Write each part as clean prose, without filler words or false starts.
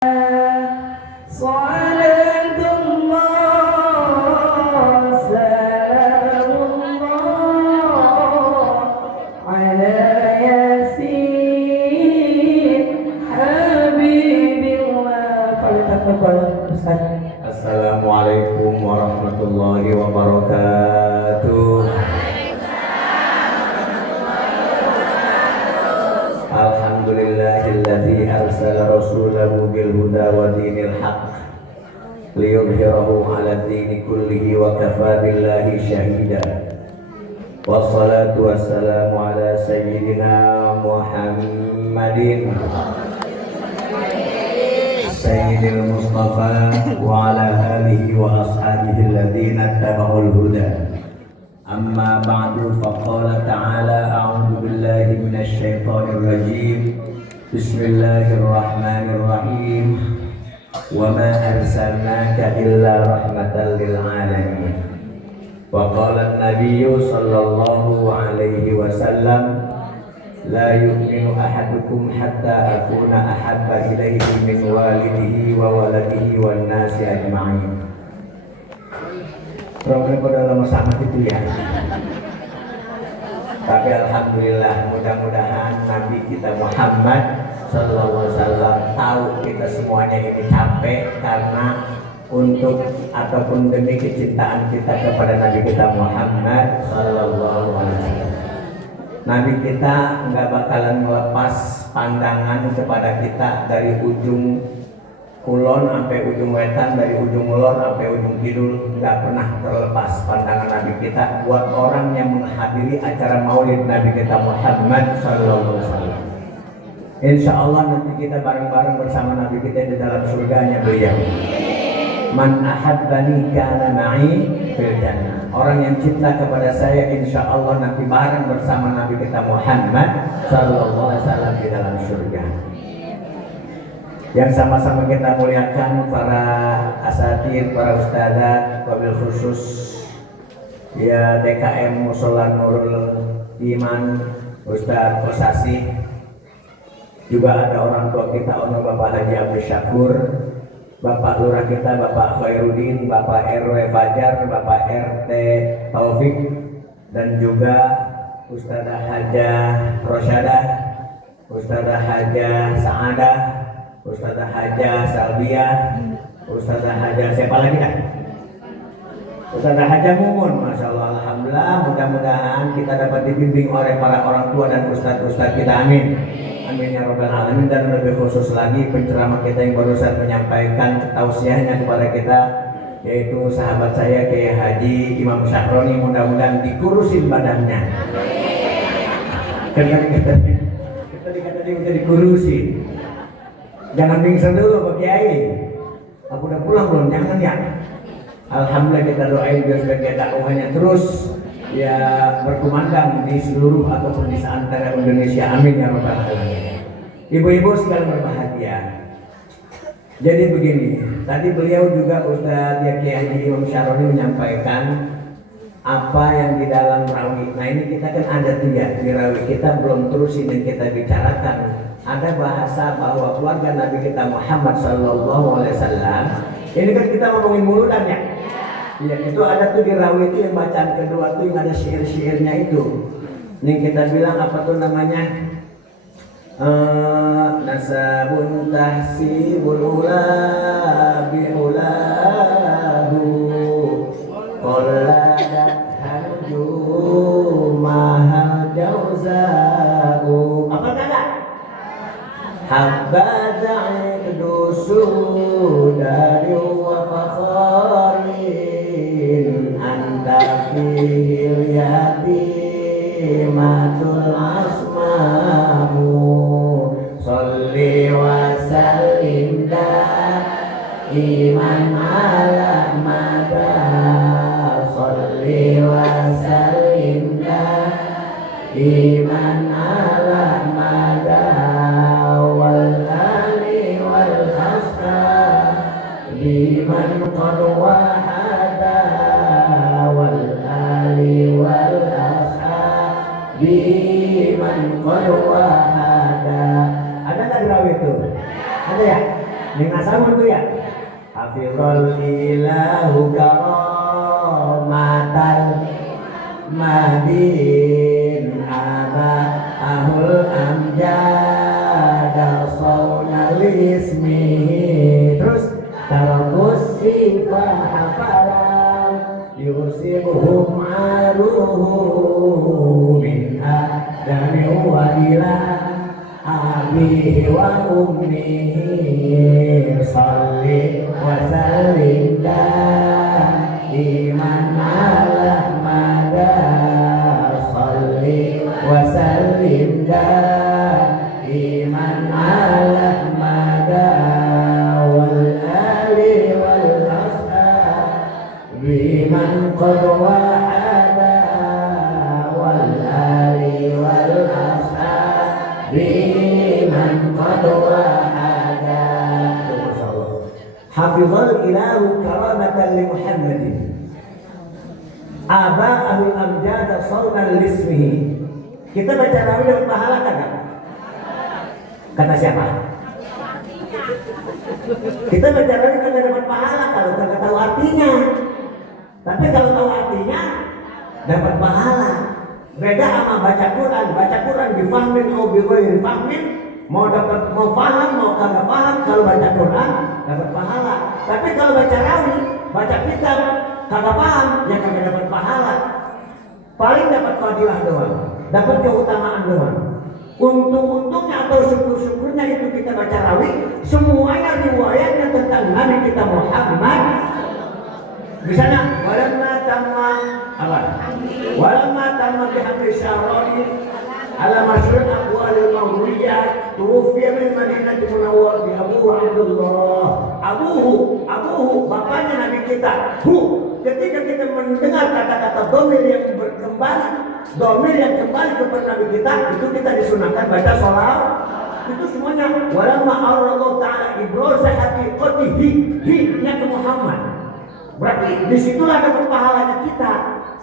صلاة الله سلام الله على ياسين حبيب الله. فلتفضل Ustaz. Assalamualaikum warahmatullahi wabarakatuh. Alhamdulillahilladzi arsala rasulahu bil huda wa dinil haqq liyudhhirahu 'ala dini kullihi wa kafaa billahi shahida. Wassalatu wassalamu ala sayyidina Muhammadin Sayyidil Mustafa wa ala alihi wa ashabihi alladhina ittaba'ul huda. Amma ba'du, faqala ta'ala a'udzu billahi minasy syaithanir rajim. Bismillahirrahmanirrahim. Wa ma arsalnaka illa rahmatan lil alamin. Wa qala an-nabiyyu sallallahu alaihi wasallam, la yu'minu ahadukum hatta akuna ahabba ilaihi min walidihi wa waladihi wan nasi ajma'in. Problem pada lama sangat itu ya. Tapi alhamdulillah, mudah-mudahan Nabi kita Muhammad sallallahu alaihi wasallam tahu kita semuanya ini capek karena untuk ataupun demi kecintaan kita kepada Nabi kita Muhammad sallallahu alaihi wasallam. Nabi kita nggak bakalan melepas pandangan kepada kita dari ujung kulon sampai ujung wetan, dari ujung ulor sampai ujung kidul, nggak pernah terlepas pandangan Nabi kita buat orang yang menghadiri acara maulid Nabi kita Muhammad sallallahu alaihi wasallam. Insya Allah nanti kita bareng-bareng bersama Nabi kita di dalam surganya beliau. Man ahabbani kana ma'i fil jannah. Orang yang cinta kepada saya, insya Allah nanti bareng bersama Nabi kita Muhammad sallallahu alaihi wasallam di dalam surga. Yang sama-sama kita muliakan para asatidz, para ustadzat, wabil khusus ya DKM Mushola Nurul Iman, Ustadz Kosasi. Juga ada orang tua kita, Bapak Haji Abdul Syakur, Bapak Lurah kita, Bapak Khairuddin, Bapak RW Fajar, Bapak RT Taufik, dan juga Ustadzah Hajah Rosyadah, Ustadzah Hajah Sa'adah, Ustadzah Hajah Salbiah, Ustadzah Hajah siapa lagi dah? Ustadzah Hajah Mumun. Masya Allah, alhamdulillah, mudah-mudahan kita dapat dibimbing oleh para orang tua dan ustadz-ustadz kita, amin. Amin ya rabbal alamin. Dan lebih khusus lagi penceramah kita yang barusan menyampaikan tausiahnya kepada kita, yaitu sahabat saya Kiai Haji Imam Syahroni, mudah-mudahan dikurusin badannya. Karena kita dikata dia bisa dikurusin. Jangan pingsan dulu Pak Kiai. Aku udah pulang belum? Jangan ya. Alhamdulillah, kita doain biar sebagai dakwahnya terus ya berkumandang di seluruh ataupun di seantero Indonesia, amin ya rabbal alamin. Ibu-ibu sekalian berbahagia. Jadi begini, tadi beliau juga Ustadz Kiai Haji Imam Syahroni menyampaikan apa yang di dalam rawi. Nah ini kita kan ada tuh ya di rawi, kita belum terusin dan kita bicarakan. Ada bahasa bahwa keluarga Nabi kita Muhammad sallallahu alaihi wasallam. Ini kan kita ngomongin mulutan ya. Iya, itu ada tuh di rawi itu yang bacaan kedua tuh yang ada syair-syairnya itu. Yang kita bilang apa tuh namanya? Nasabun tahsibul ula bi'ulahu qalladat hanju mahal jauza'u. Apa kata? Habbaza'i dusu dari wa fakharin anta fihil yatimatul asmamu sholli wa sallim iman ala mada sholli wa sallim iman ala mada biman qad wahada wal ali wal ashab biman qad wahada. Ada nggak di rawi itu? Ada ya? Dengan sama tuh ya. Hafizul ilahu karamatal madin ahul amjada sawnal ismi. Terus tarakus sifah hafalam yusibuhum aruhu min adami wa ila abihi wa ummihi salli wa sallim iman ala mada salli wa sallim iman ala mada wal ali wal ashab biman qad wa'ada wal ali wal ashab biman qad wa'ada. Hafizal ilahu karamatan li Muhammadin aba'ahul amjad sawnan lismihi. Kita baca rawi dapat pahala kagak? Kata siapa? Kita baca rawi kagak dapat pahala kalau kagak tahu artinya. Tapi kalau tahu artinya dapat pahala. Beda sama baca Quran. Baca Quran difahmin atau bighairi fahmin, mau paham mau kagak paham, kalau baca Quran dapat pahala. Tapi kalau baca rawi, baca kitab kagak paham, ya kagak dapat pahala. Paling dapat fadilah doang, dapat keutamaan doang. Untung-untungnya atau syukur-syukurnya itu kita baca rawi, semuanya riwayatnya tentang Nabi kita Muhammad. Di sana walamma tamma apa? Walamma tamma bihamdi syarani ala masyhur aqwalil mawdiyah tuwfiya min Madinatul Munawwarah bi Abu Abdullah. Abuhu bapaknya Nabi kita. Ketika kita mendengar kata-kata domir yang kembali kepada Nabi kita, itu kita disunahkan baca sholawat. Itu semuanya walamma Allah Ta'ala ibrosa haqiqatihi hi-nya ke Muhammad. Berarti disitulah dapat pahalanya kita.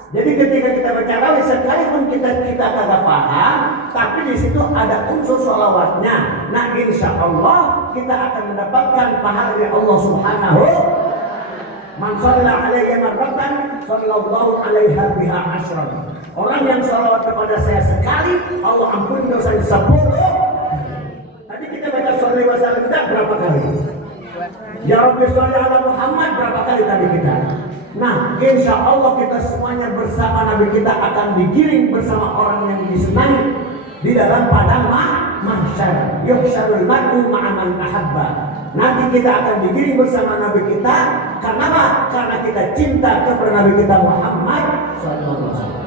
Jadi ketika kita baca rawi, sekalipun kita kagak paham, tapi di situ ada unsur sholawatnya. Nah, insya Allah kita akan mendapatkan pahala dari Allah Subhanahu. Man shalla alaihi marratan, sallallahu alaiha biha asyran. Orang yang sholawat kepada saya sekali, Allah ampuni dosanya 10. Tadi kita baca sholli wa sallim berapa kali? Ya Rabbi sholli ala Muhammad berapa kali tadi kita? Nah, insya Allah kita semuanya bersama Nabi kita akan digiring bersama orang yang disenangi di dalam padang mahsyar. Yuhsyarul mar'u ma'a man ahabba. Nanti kita akan digiring bersama Nabi kita. Karena apa? Karena kita cinta kepada Nabi kita Muhammad sallallahu alaihi wasallam.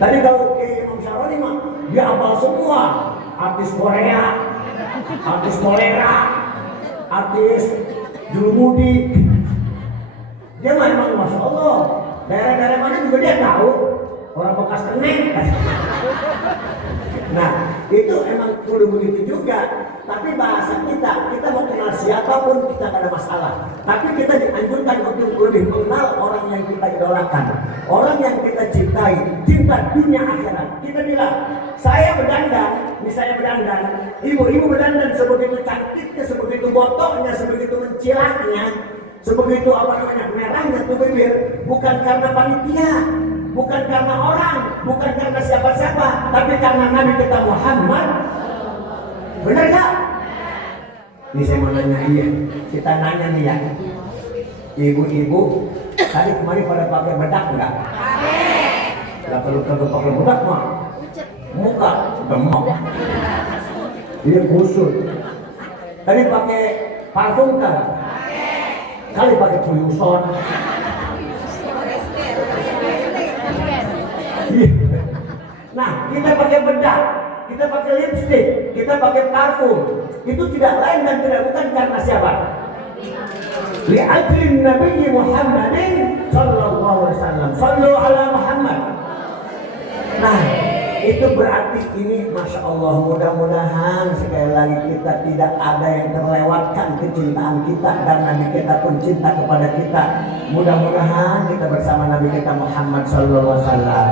Tadi kalau ke Imam Syaroni mah dia hafal semua. Artis Korea, artis kolera, artis Julumudi. Dia memang Masya Allah, daerah-daerah mana juga dia tahu. Orang bekas keneng. Nah, itu emang kudu begitu juga. Tapi bahasa kita mau kenal siapapun kita gak ada masalah. Tapi kita dianjurkan untuk lebih mengenal orang yang kita idolakan, orang yang kita cintai, cinta dunia akhirat. Kita bilang, saya berdandan, misalnya berdandan, ibu-ibu berdandan sebegitu cantiknya, sebegitu botolnya, sebegitu mencilaknya, sebegitu merahnya tuh bibir, bukan karena panitia, bukan karena orang, bukan karena siapa-siapa, tapi karena Nabi kita Muhammad. Benar gak? Ini saya mau nanya, iya, kita nanya nih ya, ibu-ibu tadi kemarin pada pakai bedak enggak? Gak perlu pakai bedak mah, muka gemuk, dia kusut. Tadi pakai parfum kan? Kali pakai tuyuson. Nah, kita pakai bedak, kita pakai lipstick, kita pakai parfum. Itu tidak lain dan tidak bukan karena siapa? Li'ajlin Nabi Muhammadin sallallahu alaihi wasallam. Sallu ala Muhammad. Nah, itu berarti ini Masya Allah, mudah-mudahan sekali lagi kita tidak ada yang terlewatkan kecintaan kita dan Nabi kita pun cinta kepada kita. Mudah-mudahan kita bersama Nabi kita Muhammad sallallahu alaihi wasallam.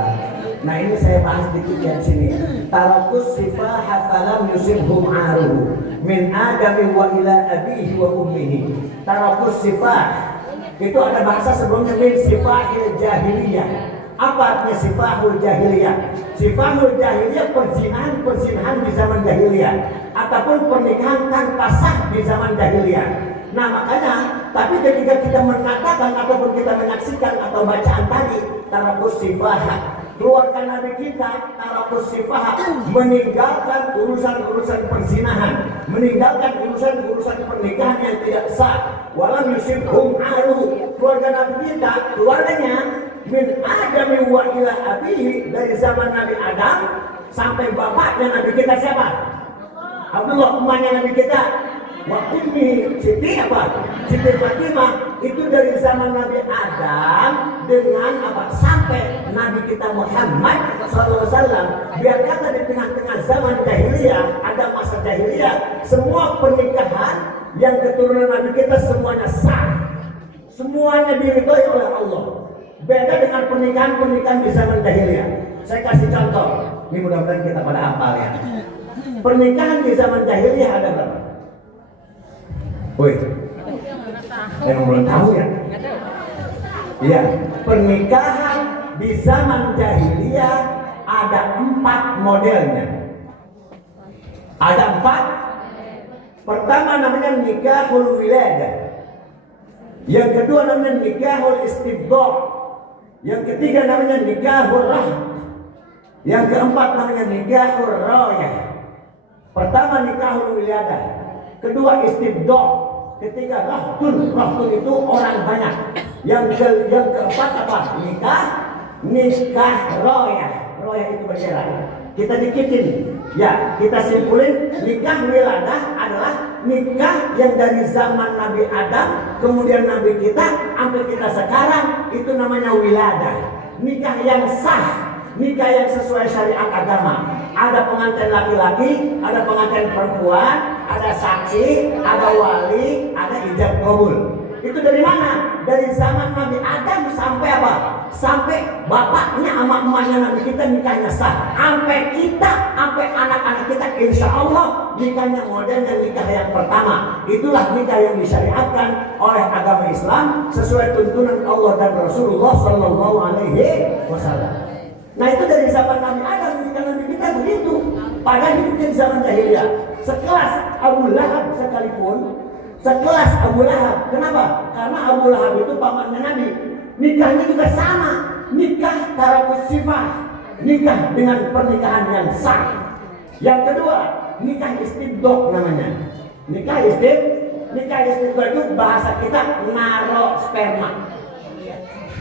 Nah, ini saya bahas dikit di sini. Tarakus sifah falam yusibhum aruh. min adami wa ila abihi wa ummihi. Tarakus sifah. Itu ada bahasa sebelumnya min sifahil jahiliyah. Apa artinya sifahul jahiliyah? Sifahul jahiliyah perzinahan di zaman jahiliyah ataupun pernikahan tanpa sah di zaman jahiliyah. Nah makanya, tapi ketika kita mengatakan ataupun kita menyaksikan atau bacaan tadi tarakus sifah, keluarkan Nabi kita tarakus sifah, meninggalkan urusan-urusan perzinahan, meninggalkan urusan-urusan pernikahan yang tidak sah. Walam yusibhum aru, keluarga Nabi kita, keluarganya min adami wa ila abihi, dari zaman Nabi Adam sampai bapaknya Nabi kita siapa? Abdullah, emaknya Nabi kita. Wa ummi Siti apa? Siti Fatimah, itu dari zaman Nabi Adam dengan apa? Sampai Nabi kita Muhammad SAW. Biar kata di tengah-tengah zaman jahiliyah, ada masa jahiliyah, semua pernikahan yang keturunan Nabi kita semuanya sah, semuanya diridhoi oleh Allah. Beda dengan pernikahan-pernikahan di zaman jahiliyah. Saya kasih contoh, ini mudah-mudahan kita pada hafal ya. Pernikahan di zaman jahiliyah ada berapa? Woi, yang belum tahu ya? Iya, pernikahan di zaman jahiliyah ada 4 modelnya. Ada 4. Pertama namanya nikahul wiladah. Yang kedua namanya nikahul istibdha'. Yang ketiga namanya nikahul rahd. Yang keempat namanya nikahul rayah. Pertama nikahul wiladah, kedua istibdha', ketiga rahtun. Rahtun itu orang banyak. Yang keempat apa? Nikah rayah. Rayah itu bercerai. Kita dikitin. Ya, kita simpulin, nikah wiladah adalah nikah yang dari zaman Nabi Adam, kemudian Nabi kita, sampai kita sekarang, itu namanya wiladah. Nikah yang sah, nikah yang sesuai syariat agama. Ada pengantin laki-laki, ada pengantin perempuan, ada saksi, ada wali, ada ijab kabul. Itu dari mana? Dari zaman Nabi Adam sampai apa? Sampai bapaknya sama emaknya Nabi kita nikahnya sah. Sampai kita, sampai anak-anak kita, insya Allah nikahnya modelnya nikah yang pertama. Itulah nikah yang disyariatkan oleh agama Islam sesuai tuntunan Allah dan Rasulullah Sallallahu Alaihi Wasallam. Nah itu dari zaman Nabi Adam nikah Nabi kita begitu. Padahal hidupnya di zaman jahiliyah. Sekelas Abu Lahab sekalipun, sekelas Abu Lahab. Kenapa? Karena Abu Lahab itu pamannya Nabi. Nikahnya juga sama. Nikah tarakus sifah. Nikah dengan pernikahan yang sah. Yang kedua, nikah istibdha' namanya. Nikah istibdha' itu bahasa kita naro sperma.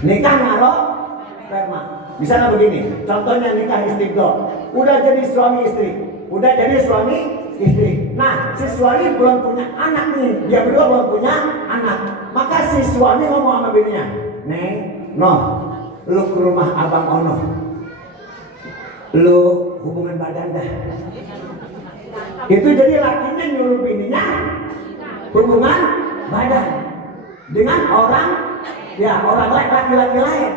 Nikah naro sperma. Misalnya begini, contohnya nikah istibdha'. Udah jadi suami istri. Nah, si suami belum punya anak nih, dia berdua belum punya anak. Maka si suami ngomong sama bininya, "Neng, noh, lu ke rumah Abang Ono, lu hubungan badan dah." Itu jadi lakinya nyuruh bininya hubungan badan dengan orang lain, laki-laki lain.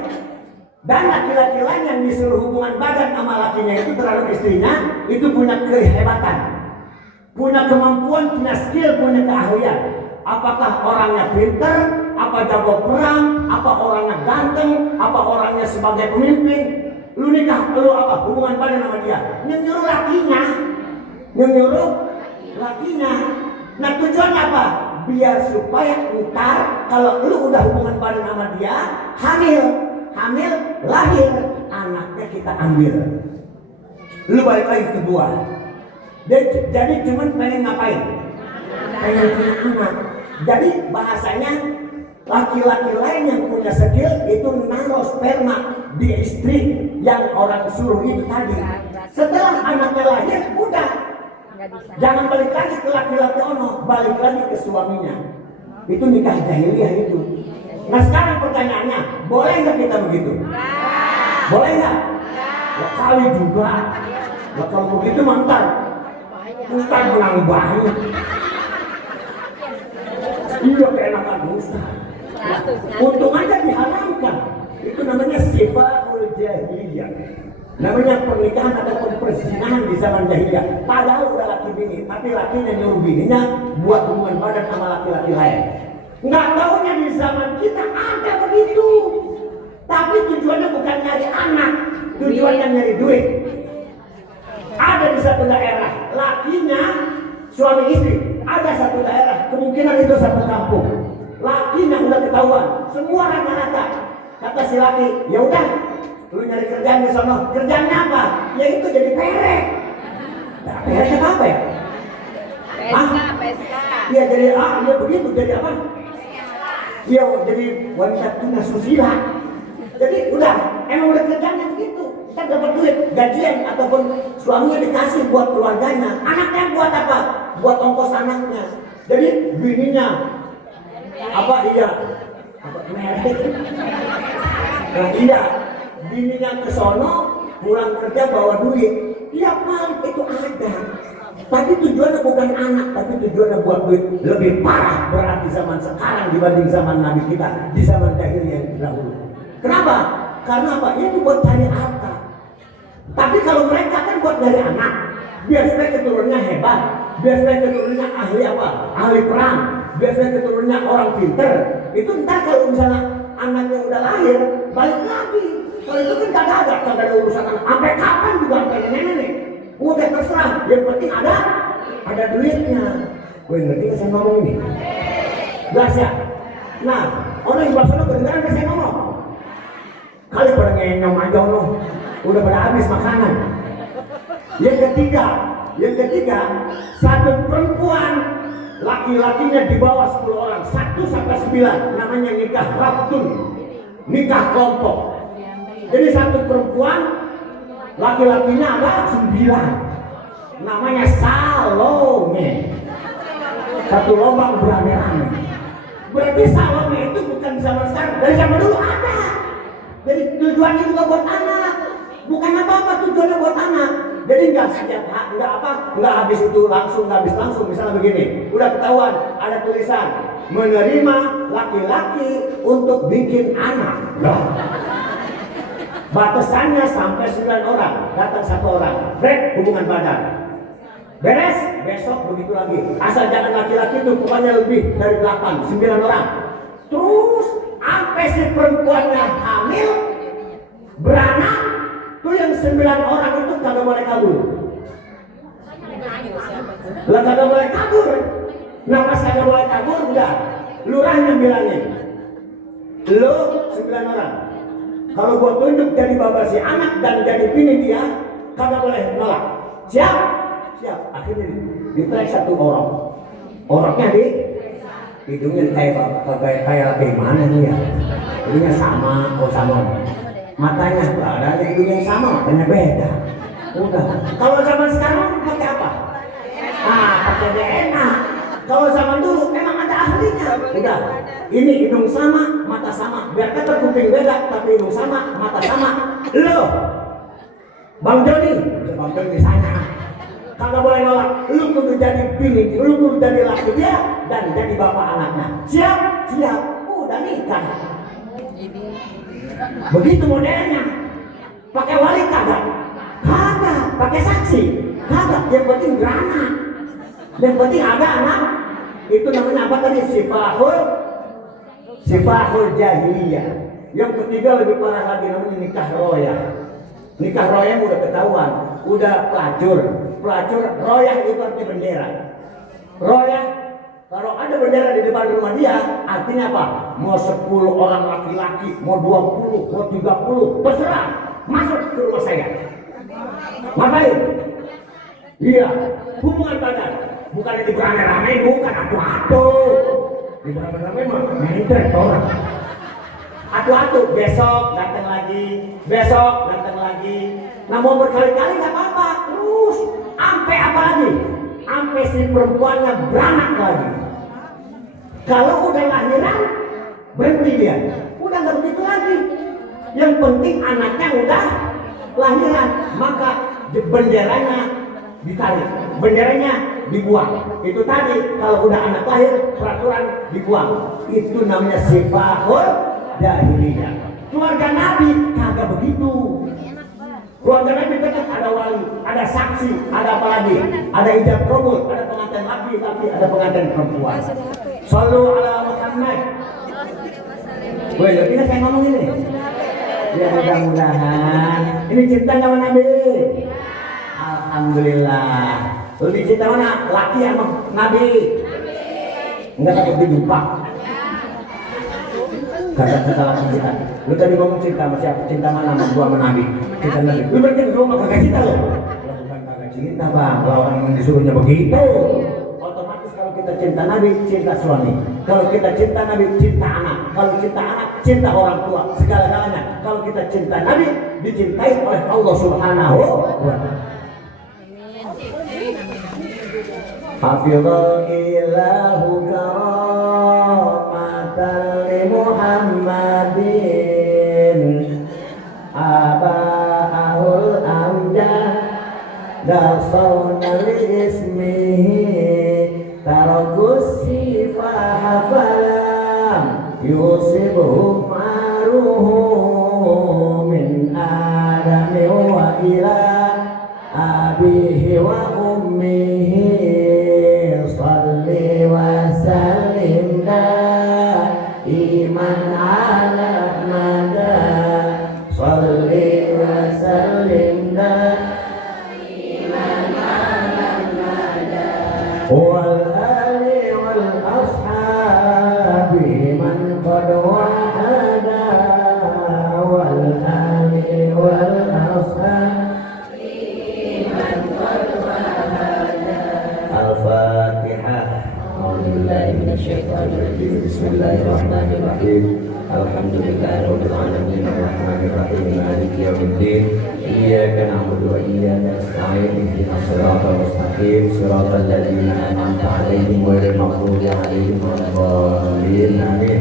Dan laki-laki lain yang disuruh hubungan badan sama lakinya itu terhadap istrinya, itu punya kehebatan, punya kemampuan, punya skill, punya keahlian. Apakah orangnya pintar, apa jago perang, apa orangnya ganteng, apa orangnya sebagai pemimpin. Lu apa hubungan badan sama dia? Nyuruh lakinya. Nah tujuannya apa? Biar supaya ntar kalau lu udah hubungan badan sama dia, hamil, lahir, anaknya kita ambil. Lu balik lagi ke buah. Jadi cuman pengen ngapain? Pengen punya anak. Jadi bahasanya laki-laki lain yang punya skill itu naruh sperma di istri yang orang suruh itu tadi. Setelah anaknya lahir, udah. Jangan balik lagi ke laki-laki ono, balik lagi ke suaminya. Itu nikah jahiliyah itu. Nah sekarang pertanyaannya, boleh nggak kita begitu? Boleh nggak? Ya kali juga. Ya kalau begitu mantan menang banget. Iya keenakan Ustaz. Untung aja diharamkan. Itu namanya sifatul jahiliyah. Namanya pernikahan ataupun perzinahan di zaman jahiliyah. Padahal udah laki bini, tapi lakinya nyuruh bininya buat hubungan badan sama laki-laki lain. Nggak taunya di zaman kita ada begitu. Tapi tujuannya bukan nyari anak, tujuannya nyari duit. Ada di satu daerah, lakinya suami istri, ada satu daerah, kemungkinan itu satu kampung. Lakinya udah ketahuan, semua rata-rata. Kata si laki, ya udah, lu nyari kerjaan di sana. Kerjaannya apa? Ya itu jadi perek. Nah, pereknya apa ya? PSK. Iya jadi iya begitu, jadi apa? Iya jadi wanita tuna susila. Jadi udah, emang udah kerjanya begitu. Kita dapat duit, gajian ataupun suaminya dikasih buat keluarganya. Anaknya buat apa? Buat ongkos anaknya. Jadi bininya apa iya? Apa merek? Nah iya, bininya ke sono pulang kerja bawa duit. Tiap malam itu ada. Tapi tujuannya bukan anak, tapi tujuannya buat duit. Lebih parah berarti zaman sekarang dibanding zaman Nabi kita di zaman jahiliyah yang dahulu. Kenapa? Karena apa? Itu buat cari harta. Tapi kalau mereka kan buat dari anak, biar supaya keturunannya hebat, biar supaya keturunannya ahli apa? Ahli perang, biar supaya keturunannya orang pinter. Itu ntar kalau misalnya anaknya udah lahir, balik lagi. Kalau itu kan kagak ada urusan anak. Sampai kapan juga sampai nenek. Udah terserah, yang penting ada duitnya. Gue ngerti gak saya ngomong ini? Jelas ya? Nah, orang yang bahasa kedengaran gak saya ngomong? Kali pada ngenyom aja loh, udah pada habis makanan. Yang ketiga, satu perempuan, laki-lakinya di bawah 10 orang, 1 sampai 9, namanya nikah rabtun, nikah kelompok. Jadi satu perempuan, laki-lakinya ada 9, namanya Salome. Satu lubang beramai-ramai. Berarti Salome itu bukan zaman sekarang, dari zaman dulu ada. Jadi tujuannya juga buat anak, bukan apa-apa, tujuannya buat anak. Jadi nggak habis itu langsung, nggak habis langsung. Misalnya begini, udah ketahuan ada tulisan menerima laki-laki untuk bikin anak. Loh. Batasannya sampai 9 orang, datang 1 orang, break hubungan badan. Beres, besok begitu lagi. Asal jangan laki-laki itu pokoknya lebih dari 8, 9 orang. Terus sampai si perempuannya hamil, beranak, tuh yang 9 orang itu kagak boleh kabur. Lah kagak boleh kabur. Nah pas kagak boleh kabur, udah lurahnya bilangin, lo 9 orang. Kalau gua tunjuk jadi bapak si anak dan jadi bini dia, kagak boleh nolak. Siap? Siap. Akhirnya ditrek 1 orang. Orangnya di hidungnya kayak mana nih ya? Hidungnya sama, matanya ada hidung yang sama, matanya beda. Udah. Kalau zaman sekarang pakai apa? Nah, pakai DNA. Kalau zaman dulu memang ada ahlinya. Udah. Ini hidung sama, mata sama. Biar kata kuping beda, tapi hidung sama, mata sama. Lo, Bang Joni di sana. Kagak boleh nolak. Lu kudu jadi bini, lu kudu jadi laki dia dan jadi bapak anaknya. Siap? Siap. Udah nikah. Begitu modelnya. Pakai wali kagak? Kagak. Pakai saksi? Kagak. Yang penting beranak. Yang penting ada anak. Itu namanya apa tadi? Sifahul jahiliyah. Yang ketiga lebih parah lagi, namanya nikah royah. Nikah royah udah ketahuan, udah pelacur, royah itu artinya bendera. Royah, kalau ada bendera di depan rumah dia, artinya apa? Mau 10 orang laki-laki, mau 20, mau 30, terserah, masuk ke rumah saya. Ngapain? Iya, hubungan badan. Bukan di beramai-ramai, bukan atu-atu. Di beramai-ramai mah main orang. Atu-atu, besok datang lagi. Nah mau berkali-kali nggak apa-apa. Terus, sampai apa lagi? Sampai si perempuannya beranak lagi. Kalau udah lahiran, berhenti dia. Udah nggak begitu lagi. Yang penting anaknya udah lahiran, maka benderanya ditarik, benderanya dibuang. Itu tadi kalau udah anak lahir peraturan dibuang. Itu namanya sifahul jahiliyah. Keluarga Nabi kagak begitu. Keluarga Nabi tetap ada wali, ada saksi, ada apa lagi? Ada ijab kabul, ada pengantin laki-laki, ada pengantin perempuan. Shallu ala Muhammad. Woi, kita saya ngomong ini. Ya mudah-mudahan. Ini cinta sama Nabi. Alhamdulillah. Lebih cinta mana? Laki sama Nabi. Enggak takut dijumpa. Kata-kata laki kita. Lu tadi ngomong cinta sama siapa? Cinta mana? Sama gua sama Nabi. Cinta Nabi. Lu berarti lu mah kagak cinta lo. Bukan kagak cinta, Bang. Kalau orang yang disuruhnya begitu. Otomatis kalau kita cinta Nabi, cinta suami. Kalau kita cinta Nabi, cinta anak. Kalau cinta anak, cinta orang tua. Segala-galanya. Kalau kita cinta Nabi, dicintai oleh Allah Subhanahu wa ta'ala. Hafizal ilahu karamatan li Muhammadin aba'ahul amjad dasawna li ismihi tarakus sifah falam yusibuhum aruhu min adami wa ila abihi wa ummihi salli wa sallim iman ala mada salli wa sallim iman ala mada wal ali wal ashabi man qad wahada wal ali wal ashabi man qad wahada. Al-Fatihah. A'udzubillahi minasyaitonirrajim. Bismillahirrahmanirrahim. Alhamdulillahirabbil alamin arrahmanir rahim maliki yaumiddin. Iyyaka na'budu wa iyyaka nasta'in. Ihdinas siratal mustaqim, siratal ladzina an'amta 'alaihim ghairil maghdubi 'alaihim waladdallin. Amin.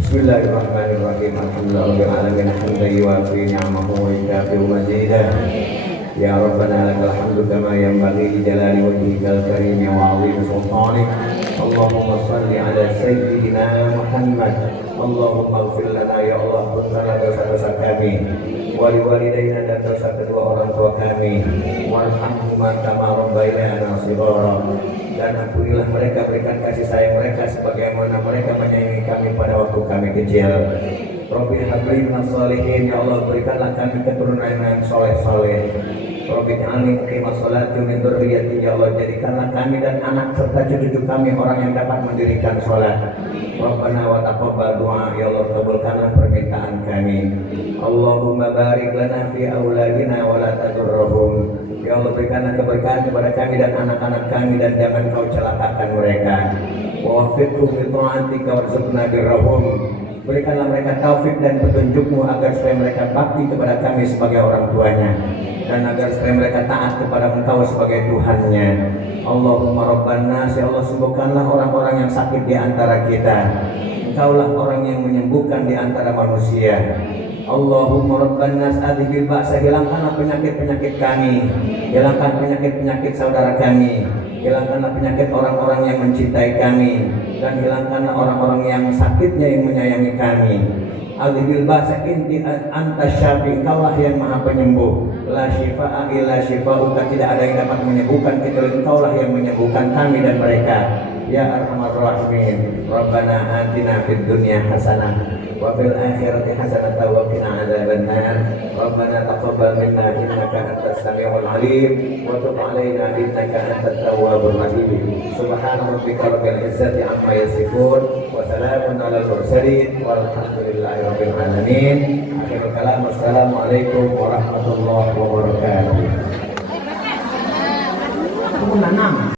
Bismillahirrahmanirrahim. Alhamdulillahirabbil alamin hamdan yuwafi ni'amahu wa yukafi'u mazidah. Ya Rabbana lakal hamdu kama yanbaghi li jalali wajhikal karim wa 'azimi sultanik. Allahumma shalli ala sayyidina Muhammad. Allahumma ighfir lana ya Allah ampunilah dosa-dosa kami, wali walidayna dan dosa kedua orang tua kami, warhamhuma kama rabbayana shighara, dan ampunilah mereka, berikan kasih sayang mereka sebagaimana mereka menyayangi kami pada waktu kami kecil. Rabbi habli minas sholihin, ya Allah berikanlah kami keturunan yang soleh-soleh. Rabbi ij'alni muqimas sholati min dzurriyyati, ya Allah jadikanlah kami dan anak serta cucu kami orang yang dapat mendirikan sholat. Rabbana wa taqabbal du'a, ya Allah kabulkanlah permintaan kami. Allahumma barik lana fi auladina wa la tadurruhum, ya Allah berikanlah keberkahan kepada kami dan anak-anak kami dan jangan kau celakakan mereka. Wa waffiqhum li ta'atika warzuqna birrahum, berikanlah mereka taufik dan petunjukmu agar supaya mereka bakti kepada kami sebagai orang tuanya, dan agar supaya mereka taat kepada Engkau sebagai Tuhannya. Allahumma rabban nas, ya Allah sembuhkanlah orang-orang yang sakit di antara kita. Engkaulah orang yang menyembuhkan di antara manusia. Allahumma rabban nas adhibil ba'sa, hilangkanlah penyakit-penyakit kami, hilangkan penyakit-penyakit saudara kami, hilangkanlah penyakit orang-orang yang mencintai kami, dan hilangkanlah orang-orang yang sakitnya yang menyayangi kami. Adhibil ba'sa inti anta syafi, engkaulah yang maha penyembuh. La shifa'a illa shifa'uka, tidak ada yang dapat menyembuhkan kecuali engkaulah yang menyembuhkan kami dan mereka. Ya arhamar rahimin. Rabbana atina fid dunya hasanah wa fil akhirati hasanah wa qina adzabannar. Rabbana taqabbal minna innaka antas samiul alim wa tub alaina innaka antat tawwabur rahim. Subhana rabbika rabbil izzati amma yasifun wa salamun alal mursalin walhamdulillahi rabbil alamin. Akhirul kalam, wassalamu alaikum warahmatullahi wabarakatuh.